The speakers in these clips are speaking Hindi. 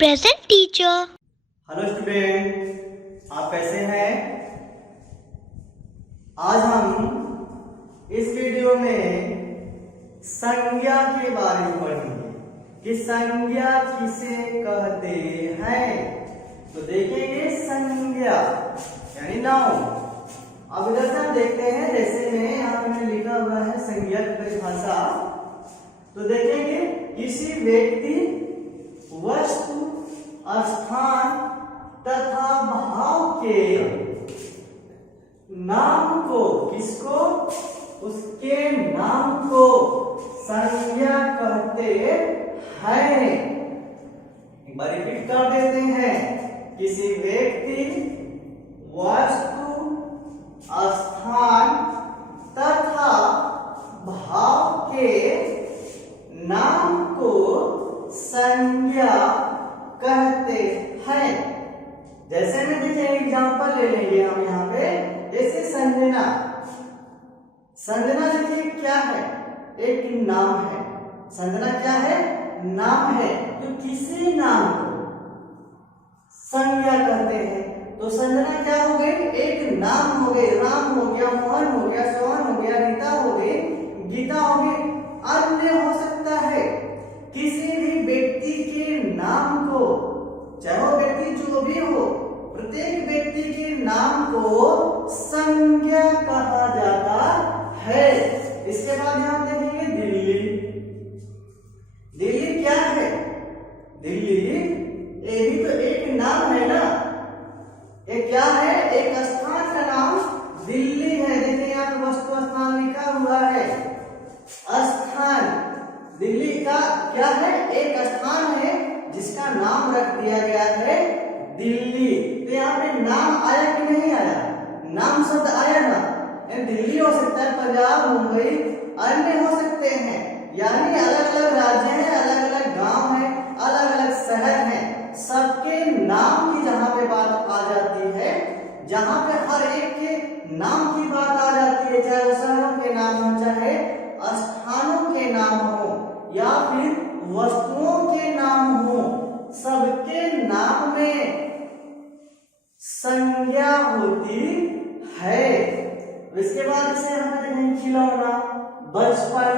Present teacher. हेलो स्टूडेंट, आप कैसे हैं? आज हम इस वीडियो में संज्ञा के बारे में पढ़ेंगे कि संज्ञा किसे कहते हैं। तो देखेंगे संज्ञा यानी नाउन। अब इधर से हम देखते हैं, जैसे में यहाँ पे लिखा हुआ है संज्ञा की परिभाषा। तो देखेंगे किसी व्यक्ति, वस्तु, स्थान तथा भाव के नाम को, किसको? उसके नाम को संज्ञा कहते हैं। एक बार रिपीट कर देते हैं, किसी व्यक्ति, वस्तु, स्थान तथा भाव के नाम को संज्ञा कहते हैं। जैसे में देखिए एग्जांपल ले लेंगे हम यहाँ पे, जैसे संजना। संजना देखिए क्या है? एक नाम है। संजना क्या है? नाम है। तो किसी नाम को संज्ञा कहते हैं। तो संजना क्या हो गई? एक नाम हो गई। राम हो गया, मोहन हो गया, सोहन हो गया, रीता हो गई, गीता हो गई। अन्य हो सकता है किसी भी व्यक्ति के नाम को, चाहे वो व्यक्ति जो भी हो, प्रत्येक व्यक्ति के नाम को संज्ञा कहा जाता है। इसके बाद यहां देखेंगे दिल्ली। दिल्ली क्या है? दिल्ली ये भी तो एक नाम है ना। ये क्या है? एक स्थान का नाम दिल्ली है। देखिए यहाँ पे वस्तु स्थान लिखा हुआ है। स्थान दिल्ली का क्या है? एक स्थान है जिसका नाम रख दिया गया है दिल्ली। तो यहाँ पे नाम आया कि नहीं आया? नाम शब्द आया ना। दिल्ली हो सकता है, पंजाब, मुंबई, अन्य हो सकते हैं। यानी अलग अलग राज्य हैं, अलग अलग गांव हैं, अलग अलग शहर हैं। सबके नाम की जहां पे बात आ जाती है, जहां पे हर एक के नाम की बात आ जाती है, चाहे वो शहरों के नाम हो, चाहे स्थानों के नाम हो, या फिर वस्तुओं के नाम हो, सबके नाम में संज्ञा होती है। इसके बाद इसे हम देखेंगे खिलौना, बचपन।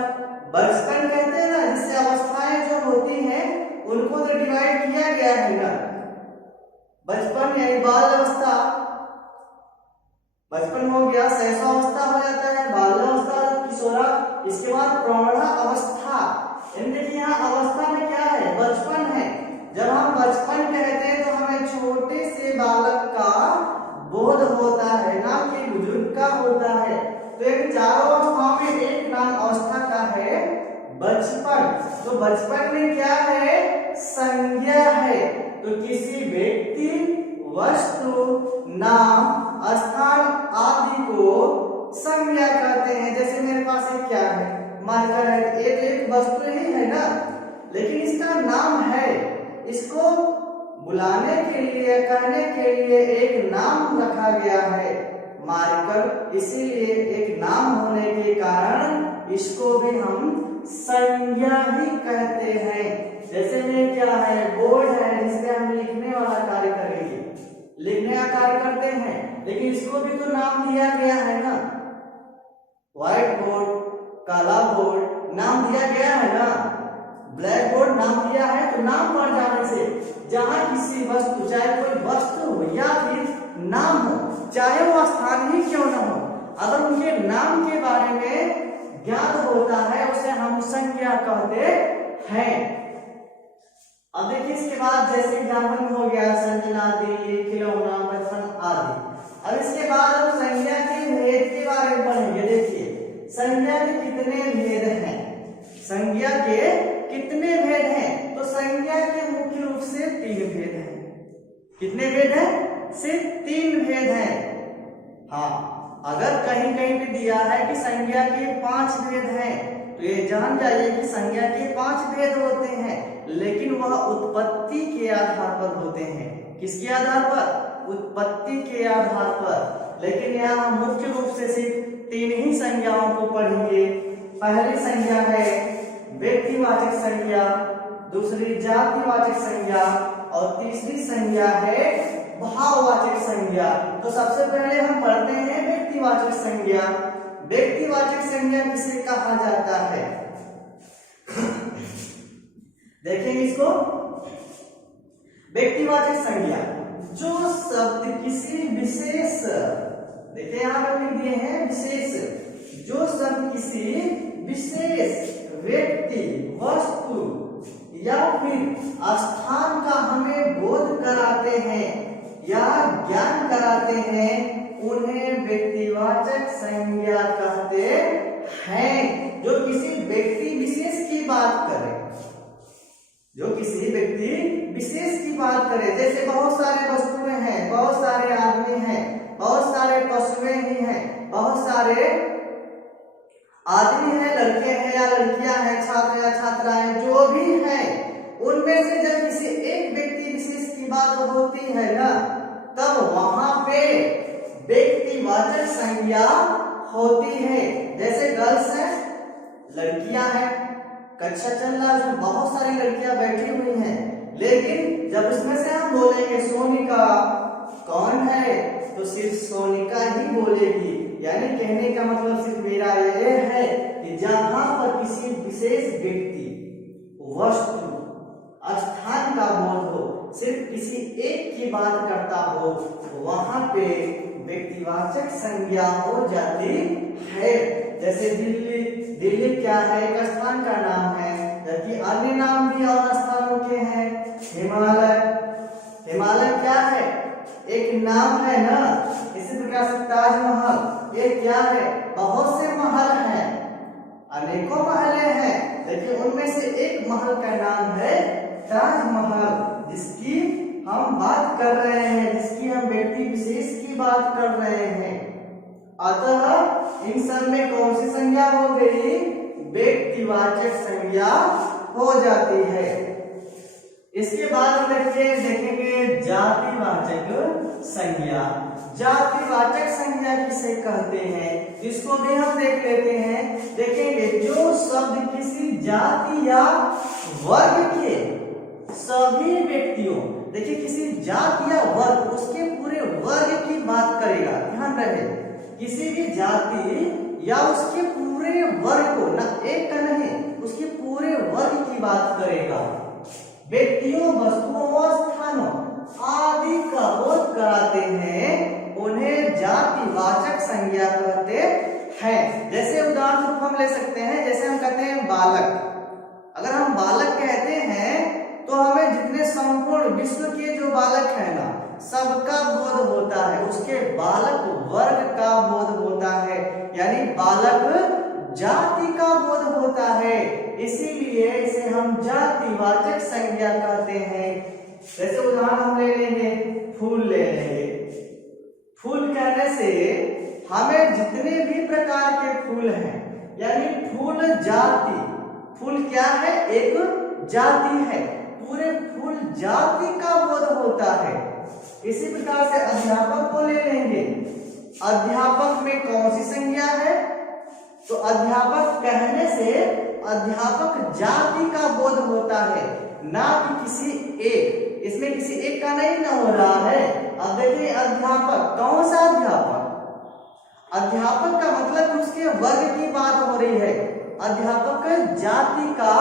बचपन कहते हैं ना, जिससे अवस्थाएं जो होती हैं उनको तो डिवाइड किया गया है ना। बचपन यानी बाल अवस्था, बचपन हो गया, शैशवावस्था हो जाता है, बाल्यावस्था, किशोरा। इसके बाद प्रौढ़ावस्था। देखिए यहाँ अवस्था में क्या है? बचपन है। जब हम बचपन कहते हैं तो हमें छोटे से बालक का बोध होता है, ना कि बुजुर्ग का होता है। तो इन चारों अवस्थाओं में एक नाम अवस्था का है बचपन। तो बचपन में क्या है? संज्ञा है। तो किसी व्यक्ति, वस्तु, नाम, स्थान आदि को संज्ञा कहते हैं। जैसे मेरे पास एक क्या है? मार्कर है। एक वस्तु ही है ना, लेकिन इसका नाम है। इसको बुलाने के लिए, कहने के लिए एक नाम रखा गया है, मार्कर। इसीलिए एक नाम होने के कारण इसको भी हम संज्ञा ही कहते हैं। जैसे में क्या है? बोर्ड है, जिसमें हम लिखने वाला कार्य करेंगे, लिखने का कार्य करते हैं, लेकिन इसको भी तो नाम दिया गया है ना। व्हाइट बोर्ड, काला बोर्ड नाम दिया गया है ना। ब्लैक बोर्ड नाम दिया है। तो नाम पड़ जाने से जहां किसी वस्तु, चाहे कोई वस्तु हो या फिर नाम हो, चाहे वो स्थान ही क्यों न हो, अगर उनके नाम के बारे में ज्ञात होता है, उसे हम संज्ञा कहते हैं। अब देखिए इसके बाद जैसे एग्जाम्पल हो गया संजना, दिल्ली, खिलौना, बचपन आदि। अब इसके बाद हम संज्ञा के भेद के बारे में पढ़ेंगे। देखिए संज्ञा के कितने भेद हैं? संज्ञा के कितने भेद हैं? तो संज्ञा के मुख्य रूप से 3 भेद हैं। कितने भेद हैं? सिर्फ 3 भेद हैं। हाँ, अगर कहीं कहीं पे दिया है कि संज्ञा के 5 भेद हैं, तो ये जान जाइए कि संज्ञा के 5 भेद होते हैं, लेकिन वह उत्पत्ति के आधार पर होते हैं। किसके आधार पर? उत्पत्ति के आधार पर। लेकिन यहाँ मुख्य रूप से सिर्फ 3 ही संज्ञाओं को पढ़ेंगे। पहली संज्ञा है व्यक्तिवाचक संज्ञा, दूसरी जातिवाचक संज्ञा और तीसरी संज्ञा है भाववाचक संज्ञा। तो सबसे पहले हम पढ़ते हैं व्यक्तिवाचक संज्ञा। व्यक्तिवाचक संज्ञा किसे कहा जाता है? देखेंगे इसको। व्यक्तिवाचक संज्ञा जो शब्द किसी विशेष, देखिए यहां पर लिख दिए हैं विशेष, जो शब्द किसी विशेष व्यक्ति, वस्तु या फिर स्थान का हमें बोध कराते हैं या ज्ञान कराते हैं, उन्हें व्यक्तिवाचक संज्ञा कहते हैं। जो किसी व्यक्ति विशेष की बात करे, जो किसी व्यक्ति विशेष की बात करे, जैसे बहुत सारे वस्तुएं हैं, बहुत सारे आदमी हैं, बहुत सारे पशुएं ही हैं, बहुत सारे आदमी हैं, लड़के हैं या लड़कियां हैं, छात्र या छात्राएं जो भी हैं, उनमें से जब किसी एक व्यक्ति विशेष की बात होती है ना, तब वहां पे व्यक्तिवाचक संज्ञा होती है। जैसे गर्ल्स हैं, लड़कियां हैं, कक्षा चल रहा है, बहुत सारी लड़कियां बैठी हुई हैं, लेकिन जब इसमें से हम बोलेंगे सोनिका कौन है, तो सिर्फ सोनिका ही बोलेगी। यानी कहने का मतलब सिर्फ मेरा ये है कि जहां पर किसी विशेष व्यक्ति, वस्तु, स्थान का बोध हो, सिर्फ किसी एक की बात करता हो, वहां पे व्यक्तिवाचक संज्ञा हो जाती है। जैसे दिल्ली, दिल्ली क्या है? एक स्थान का नाम है, जबकि अन्य नाम भी और स्थानों के हैं। हिमालय, हिमालय क्या है? एक नाम है ना। इसी प्रकार से ताजमहल, ये क्या है? बहुत से महल हैं, अनेकों महलें हैं, लेकिन उनमें से एक महल का नाम है ताजमहल, जिसकी हम बात कर रहे हैं, जिसकी हम व्यक्ति विशेष की बात कर रहे हैं। अतः इन सब में कौन सी संज्ञा हो गई? व्यक्तिवाचक संज्ञा हो जाती है। इसके बाद हम देखेंगे जातिवाचक संज्ञा। जातिवाचक संज्ञा किसे कहते हैं, इसको भी हम देख लेते हैं। देखेंगे जो शब्द किसी जाति या वर्ग के सभी व्यक्तियों, देखिए किसी जाति या वर्ग, उसके पूरे वर्ग की बात करेगा। ध्यान रहे, किसी भी जाति या उसके पूरे वर्ग को, ना एक का नहीं, उसके पूरे वर्ग की बात करेगा। व्यक्तियों, वस्तुओं और स्थानों आदि का बोध कराते हैं, उन्हें जातिवाचक संज्ञा कहते हैं। जैसे उदाहरण स्वरूप हम ले सकते हैं, जैसे हम कहते हैं बालक। अगर हम बालक कहते हैं तो हमें जितने संपूर्ण विश्व के जो बालक है ना, सबका बोध होता है, उसके बालक वर्ग का बोध होता है, यानी बालक जाति का बोध होता है। इसीलिए इसे हम जातिवाचक संज्ञा कहते हैं। जैसे उदाहरण हम ले लेंगे, फूल ले लेंगे। फूल कहने से हमें जितने भी प्रकार के फूल हैं, यानी फूल जाति, फूल क्या है? एक जाति है, पूरे फूल जाति का बोध होता है। इसी प्रकार से अध्यापक को ले लेंगे। अध्यापक में कौन सी संज्ञा है? तो अध्यापक कहने से अध्यापक जाति का बोध होता है, ना कि किसी एक। इसमें किसी एक का नहीं ना हो रहा है। अब देखिए अध्यापक, कौन सा अध्यापक? अध्यापक का मतलब उसके वर्ग की बात हो रही है, अध्यापक जाति का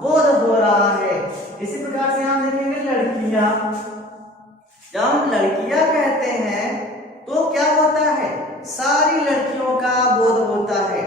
बोध हो रहा है। इसी प्रकार से हम देखेंगे लड़कियां। जब हम लड़कियां कहते हैं तो क्या होता है? सारी लड़कियों का बोध होता है।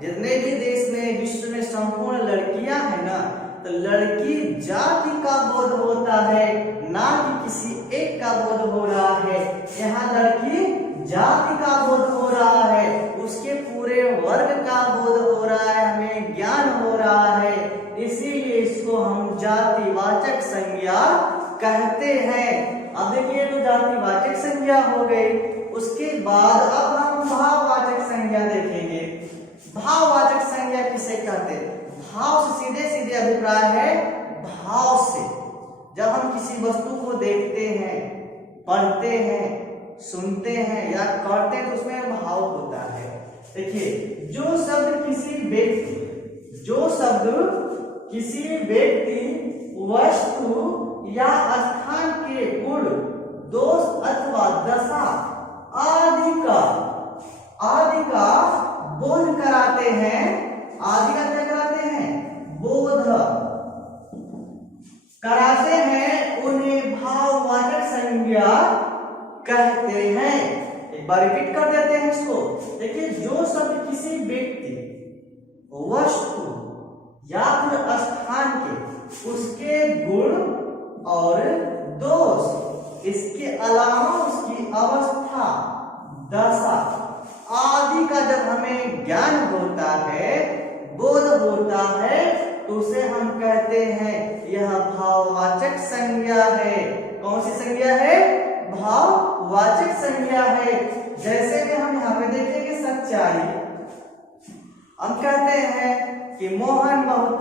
जितने भी देश में, विश्व में संपूर्ण लड़कियां हैं ना, तो लड़की जाति का बोध होता है, ना कि किसी एक का बोध हो रहा है। यहाँ लड़की जाति का बोध हो रहा है, उसके पूरे वर्ग का बोध हो रहा है, हमें ज्ञान हो रहा है। इसीलिए इसको हम जातिवाचक संज्ञा कहते हैं। अब देखिए तो जातिवाचक संज्ञा हो गई। उसके बाद अब हम भाववाचक संज्ञा देखेंगे। भाववाचक संज्ञा किसे कहते हैं? भाव से सीधे सीधे अभिप्राय है भाव से। जब हम किसी वस्तु को देखते हैं, पढ़ते हैं, सुनते हैं या करते हैं तो उसमें भाव होता है। देखिए जो शब्द किसी व्यक्ति वस्तु या स्थान के गुण, दोष अथवा दशा आदि का बोध कराते हैं। आदि का क्या कराते हैं? बोध कराते हैं, उन्हें भाववाचक संज्ञा कहते हैं। एक बार रिपीट कर देते हैं इसको। देखिए, जो शब्द किसी व्यक्ति, वस्तु या फिर स्थान के उसके गुण और दोष, इसके अलावा उसकी अवस्था, दशा आदि का जब हमें ज्ञान होता है, बोध होता है, तो उसे हम कहते हैं यह भाववाचक संज्ञा है। कौन सी संज्ञा है? भाववाचक संज्ञा है। जैसे कि हम यहाँ पे देखेंगे सच्चाई, हम कहते हैं कि मोहन बहुत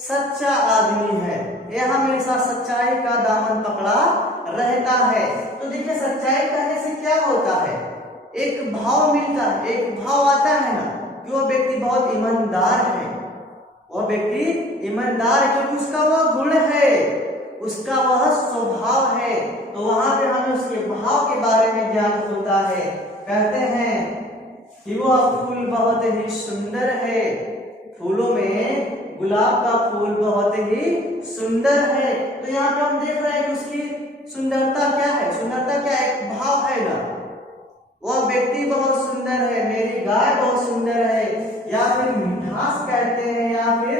सच्चा आदमी है, यह हमेशा सच्चाई का दामन पकड़ा रहता है। तो देखिए, सच्चाई कहने से क्या होता है? एक भाव मिलता है, एक भाव आता है ना कि वह व्यक्ति बहुत ईमानदार है, वह व्यक्ति ईमानदार है क्योंकि उसका वह गुण है, उसका वह स्वभाव है। तो वहां पे हमें उसके भाव के बारे में ज्ञान होता है। कहते हैं कि वह फूल बहुत ही सुंदर है, फूलों में गुलाब का फूल बहुत ही सुंदर है। तो यहाँ पे हम देख रहे हैं कि उसकी सुंदरता क्या है? सुंदरता क्या? एक भाव है ना। वह व्यक्ति बहुत सुंदर है, मेरी गाय बहुत सुंदर है, या फिर मिठास कहते हैं, या फिर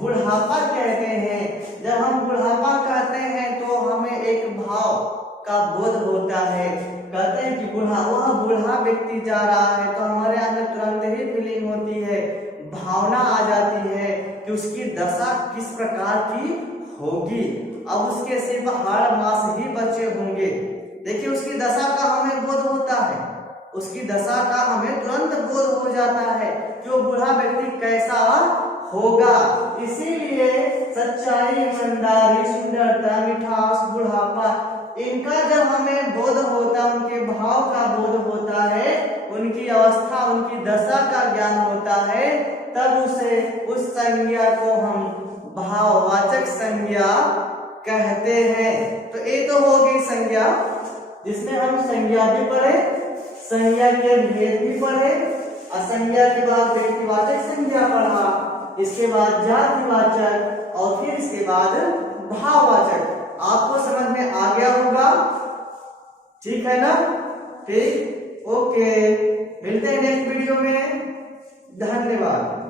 बुढ़ापा कहते हैं। जब हम बुढ़ापा कहते हैं तो हमें एक भाव का बोध होता है। कहते हैं कि वह बूढ़ा व्यक्ति जा रहा है, तो हमारे अंदर तुरंत ही फीलिंग होती है, भावना आ जाती है कि उसकी दशा किस प्रकार की होगी। अब उसके सिर्फ हाड़ मांस ही बचे होंगे। देखिए, उसकी दशा का हमें बोध होता है, उसकी दशा का हमें तुरंत बोध हो जाता है कि वो बूढ़ा व्यक्ति कैसा होगा। इसीलिए सच्चाई, ईमानदारी, सुंदरता, मिठास, बुढ़ापा, इनका जब हमें बोध होता, उनके भाव का बोध होता है, उनकी अवस्था, उनकी दशा का ज्ञान होता है, तब उस संज्ञा को हम भाववाचक संज्ञा कहते हैं। तो ये तो हो गई संज्ञा, जिसमें हम संज्ञा भी पढ़े, संज्ञा के भेद भी पढ़े, असंज्ञा के बाद व्यक्तिवाचक संज्ञा पढ़ा, इसके बाद जातिवाचक, और फिर इसके बाद भाववाचक। आपको समझ में आ गया होगा? ठीक है ना? ठीक, ओके, मिलते हैं नेक्स्ट वीडियो में। धन्यवाद।